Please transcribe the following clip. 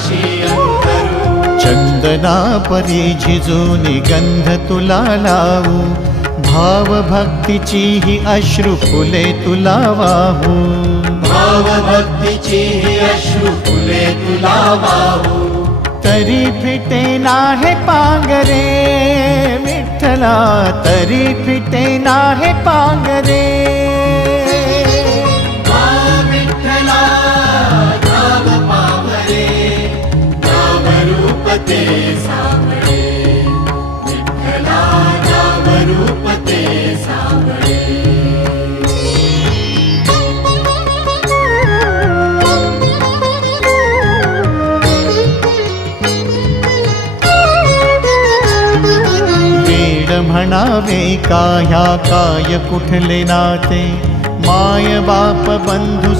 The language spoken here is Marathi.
पाशी अंतरू। चंदना परी झिजूनी गंध तुला लावू, भाव भक्तीची ही अश्रु फुले तुला वाहू। भाव भक्तीची ही अश्रु फुले तुला वाहू। तरी फिटे नाहे पांगरे विठ्ठला, तरी फिटे नाहे पांगरे। विठ्ठला नाम पावरे, नाम रूप ते सावळे। विठ्ठला नाम रूप ते सावळे। म्हणावे का ह्या काय कुठले नाते, माय बाप बंधू